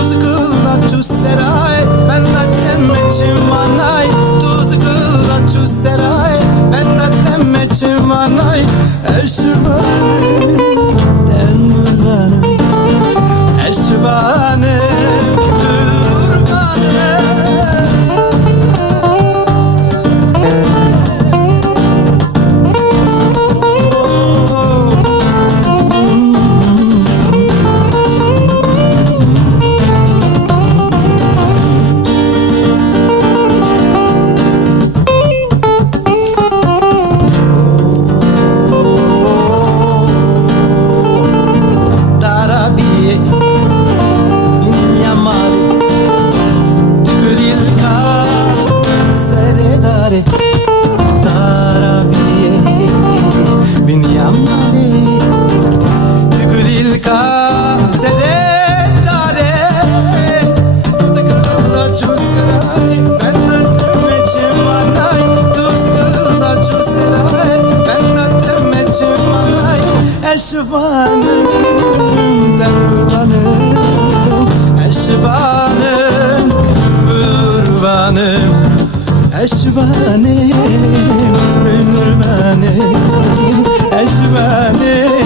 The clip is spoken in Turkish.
tuz kılla çu seray ben de temmeçim anay tuz kılla çu seray ben de temmeçim anay eşvanım den kurbanım eşvanım eşvanım den kurbanım eşvanım kurbanım eşvanım kurbanım eşvanım